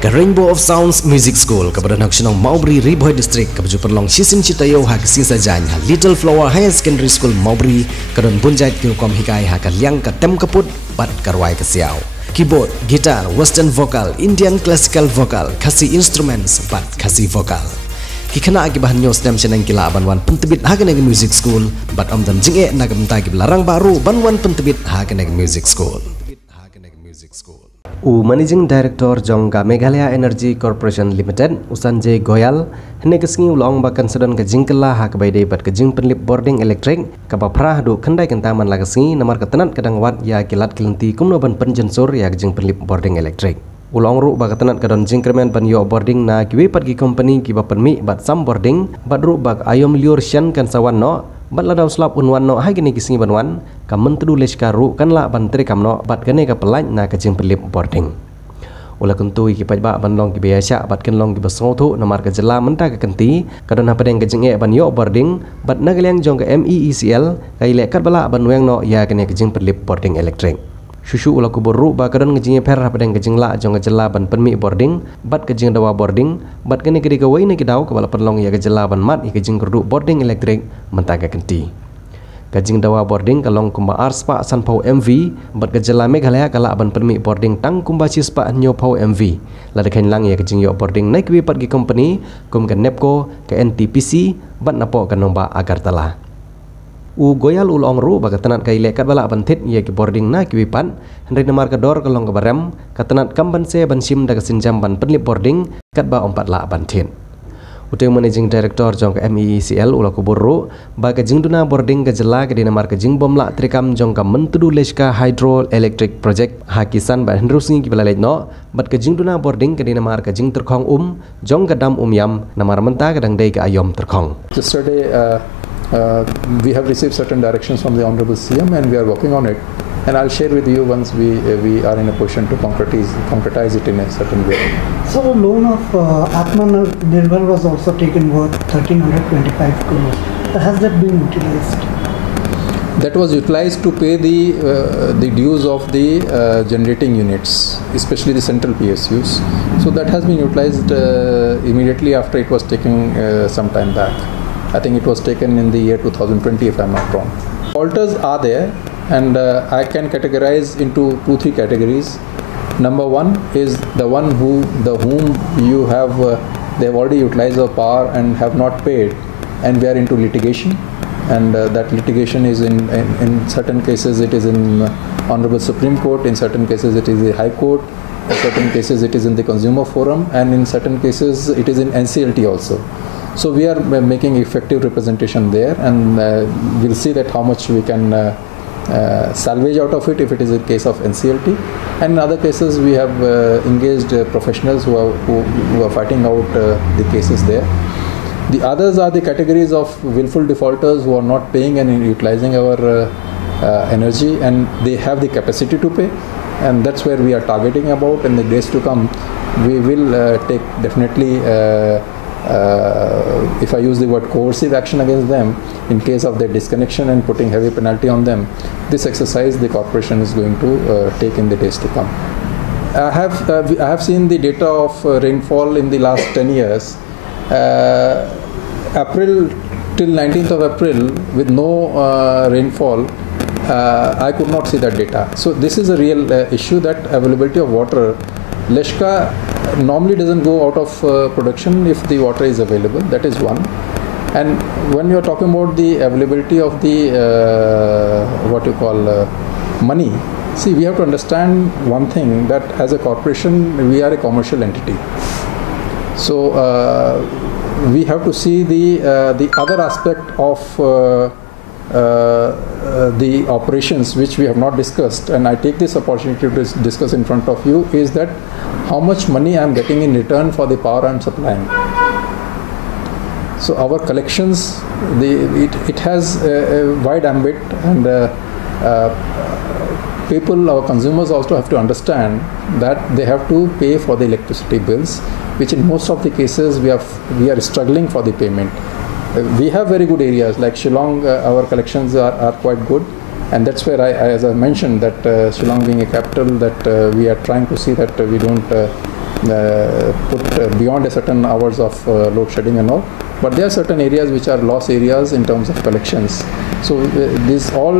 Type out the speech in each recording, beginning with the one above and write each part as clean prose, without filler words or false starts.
Ke Rainbow of Sounds Music School ke Badan Hak Shillong Maubri Bhoi District ke baju perlong Shisin Citayo ha ke sing sajan ha Little Flower Higher Secondary School Maubri ke don bunjait ke kom hikai ha ke liang ke tem keput bat karwai ke siau. Keyboard, gitar, western vocal, Indian classical vocal, kasi instruments bat kasi vocal. Kikana agi bahan nyos dam senang kila banwan pentebit ha ke music school bat om dam jinge na ke mentai ke larang baru banwan pentebit ha ke music school. Managing Director jong ka Meghalaya Energy Corporation Limited Sanjay Goyal hene ke Shillong bahkan sedon ke jingkylla ha ke iadei bat ke jingpynlip bording electric ke baprah du kendai kentaman la ke namar ke tnat kadang wat ya kilat lynti kumno ban penjensur ya ke jingpynlip bording electric. Ulong ru ba ketenat kadon jingkremen ban yo bording na kiwe pat ki company ki ba permi bat sam bording bat ru bak ayom liur shan kan sawan no bat ladau slap unwan no hai gini kisingi banwan ka Myntdu Leshka ru kan la ban tri kam no bat gane ka pelan na ka jingpynlip bording. Ula kuntui ki pajba ban long ki biasa bat ken long ki basong thu namar ka jela menta ka kenti kadon ha padeng ka jinge ban yo bording bat nagaliang jong ka MeECL ka ile kat bala ban weng no ya gane ka jingpynlip bording electric. Susu ula kubur ru ba kadon ngejinge per ha padeng ka jingla jong ka jela ban permi bording bat ka jing dawa bording bat gane kedi ka wai ne ki dau ka bala perlong ya ka jela ban mat ka jing kerdu bording electric menta ka kenti. Kajing dawa bording kalong kumba arspa sanpau MV bat kejela Meghalaya kala ban permi bording tang kumba cispa Nongpoh MV la dekhain lang ya kajing yo bording naik wi pat gi company kum ka nepco ka NTPC bat napo ka nomba Agartala. Goyal ulong ru ba katanat ka ile kat bala ban thit ya ki bording na ki wi pat henry namar ka dor kalong ka barem katanat kam Banse ban sim da ka sinjam ban Pynlip bording kat ba ompat la ban thit. Utang Managing Director jong ka MeECL ula kubur ba ka jingduna bording ka jela ka dinamar ka jingbom la trikam jong ka Myntdu Leshka hydroelectric project ha kisan ba hendrusingi ki balalej no bat ka jingduna bording ka dinamar ka jing terkhong jong ka dam yam namar menta ka dangdai ka ayom terkhong. Yesterday we have received certain directions from the Honorable CM and we are working on it, and I'll share with you once we are in a position to concretize it in a certain way. So loan of Atmanirbhar was also taken worth 1325 crores. Has that been utilized? That was utilized to pay the dues of the generating units, especially the central PSUs. So that has been utilized immediately after it was taken some time back. I think it was taken in the year 2020 if I'm not wrong. Faulters are there, and I can categorize into 2-3 categories. Number one is the one whom you have they have already utilized the power and have not paid, and we are into litigation, and that litigation is in certain cases it is in Honorable Supreme Court, in certain cases it is the High Court, in certain cases it is in the Consumer Forum, and in certain cases it is in NCLT also. So we are making effective representation there, and we'll see that how much we can salvage out of it if it is a case of NCLT, and in other cases we have engaged professionals who are fighting out the cases there. The others are the categories of willful defaulters who are not paying and utilizing our energy, and they have the capacity to pay, and that's where we are targeting about. In the days to come, we will take definitely if I use the word coercive action against them in case of their disconnection and putting heavy penalty on them. This exercise the corporation is going to take in the days to come. I have seen the data of rainfall in the last 10 years. April till 19th of April with no rainfall, I could not see that data. So this is a real issue, that availability of water. Leshka normally doesn't go out of production if the water is available. That is one. And when you are talking about the availability of the what you call money, see, we have to understand one thing, that as a corporation we are a commercial entity. So we have to see the other aspect of the operations which we have not discussed, and I take this opportunity to discuss in front of you, is that how much money I am getting in return for the power I am supplying. So our collections, it has a wide ambit, and people, our consumers also have to understand that they have to pay for the electricity bills, which in most of the cases we are struggling for the payment. We have very good areas like Shillong. Our collections are quite good, and that's where as I mentioned, that Shillong being a capital, that we are trying to see that we don't put beyond a certain hours of load shedding and all. But there are certain areas which are loss areas in terms of collections. So this all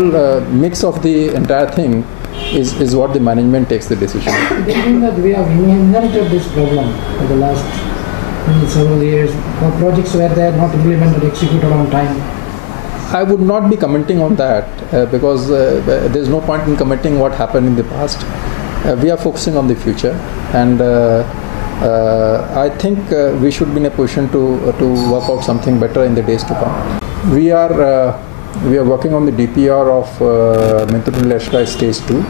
mix of the entire thing is what the management takes the decision. Do you think that we have inherited this problem for the last several years? For projects where they are not implemented, executed on time? I would not be commenting on that because there is no point in commenting what happened in the past. We are focusing on the future, and I think we should be in a position to work out something better in the days to come. We are working on the DPR of Myntdu Leshka stage 2,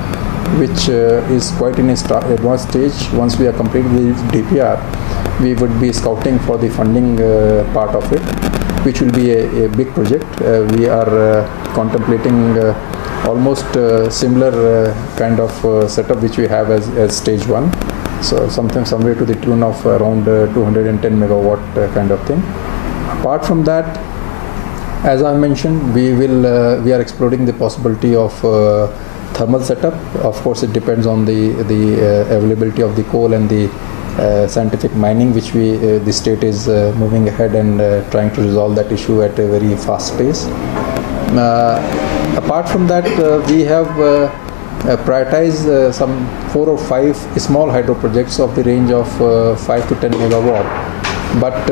which is quite in a advanced stage. Once we are completed with DPR, we would be scouting for the funding part of it, which will be a big project. We are contemplating almost similar kind of setup which we have as stage 1. So somewhere to the tune of around 210 megawatt kind of thing. Apart from that, as I mentioned, we are exploring the possibility of thermal setup. Of course, it depends on the availability of the coal and the scientific mining, which the state is moving ahead and trying to resolve that issue at a very fast pace. Apart from that, we have prioritized some 4 or 5 small hydro projects of the range of 5 to 10 megawatt. But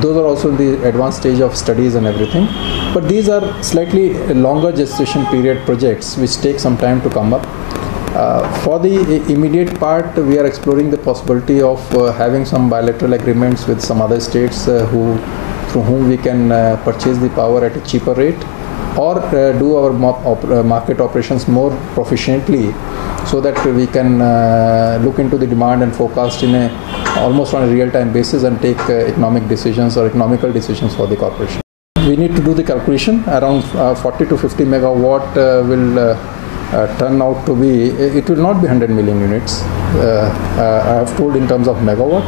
those are also in the advanced stage of studies and everything. But these are slightly longer gestation period projects which take some time to come up. For the immediate part, we are exploring the possibility of having some bilateral agreements with some other states through whom we can purchase the power at a cheaper rate, or do our market operations more proficiently, so that we can look into the demand and forecast in almost on a real-time basis and take economic decisions or economical decisions for the corporation. We need to do the calculation. Around 40 to 50 megawatt will turn out to be, it will not be 100 million units. I have told in terms of megawatt,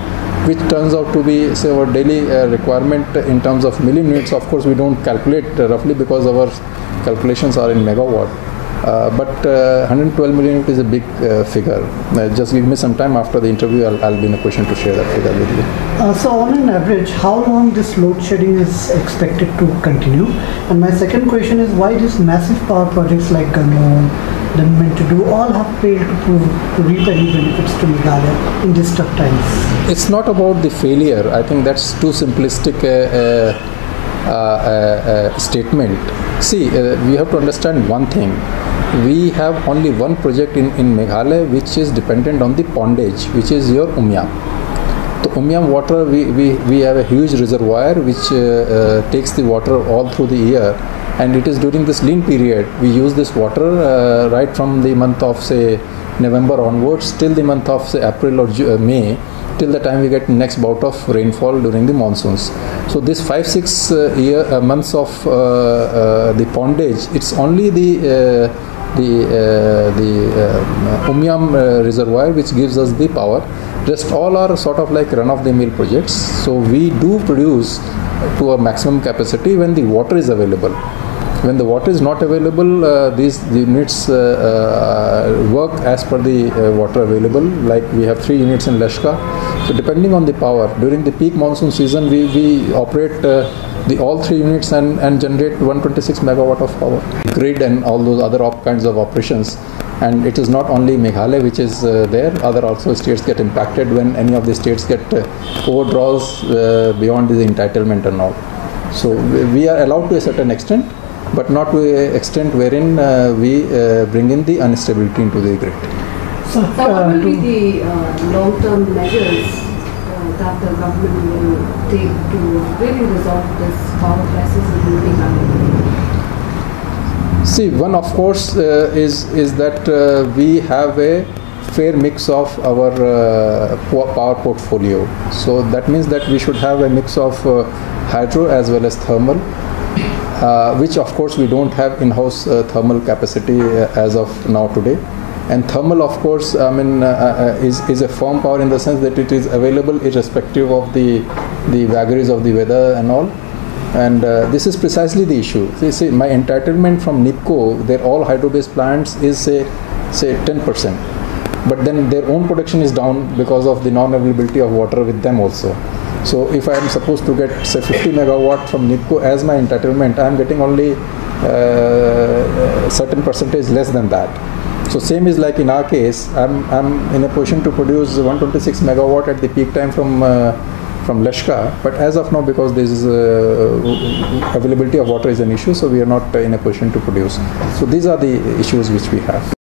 which turns out to be, say, our daily requirement in terms of million units. Of course, we don't calculate roughly because our calculations are in megawatt. But 112 million units is a big figure. Just give me some time after the interview, I'll be in a position to share that figure with you. So on an average, how long this load shedding is expected to continue? And my second question is, why these massive power projects like Ngim, the Myntdu all have failed to reap any benefits to Meghalaya in these tough times? It's not about the failure. I think that's too simplistic statement. See, we have to understand one thing. We have only one project in Meghalaya which is dependent on the pondage, which is your Umyam. The Umyam water, we have a huge reservoir which takes the water all through the year, and it is during this lean period we use this water right from the month of, say, November onwards till the month of, say, April or May, till the time we get next bout of rainfall during the monsoons. So this 5-6 months of the pondage, it's only the Umyam reservoir which gives us the power. Rest all are sort of like run-of-the-mill projects. So we do produce to a maximum capacity when the water is available. When the water is not available, these units work as per the water available. Like we have 3 units in Leshka. So depending on the power, during the peak monsoon season, we operate all 3 units and generate 126 megawatt of power. Grid and all those other kinds of operations. And it is not only Meghalaya which is there, other also states get impacted when any of the states get overdraws beyond the entitlement and all. So we are allowed to a certain extent, but not to an extent wherein we bring in the instability into the grid. So what will be the long-term measures that the government will take to really resolve this power crisis in Meghalaya? See, one of course is that we have a fair mix of our power portfolio. So that means that we should have a mix of hydro as well as thermal, which of course we don't have in-house thermal capacity as of now today. And thermal, of course, I mean, is a firm power in the sense that it is available irrespective of the vagaries of the weather and all. And this is precisely the issue. See, my entitlement from NIPCO, their all hydro-based plants is say 10%. but then their own production is down because of the non-availability of water with them also. So if I am supposed to get say 50 megawatt from NIPCO as my entitlement, I am getting only certain percentage less than that. So same is like in our case, I'm in a position to produce 126 megawatt at the peak time from Leshka, but as of now, because this is availability of water is an issue, so we are not in a position to produce. So these are the issues which we have.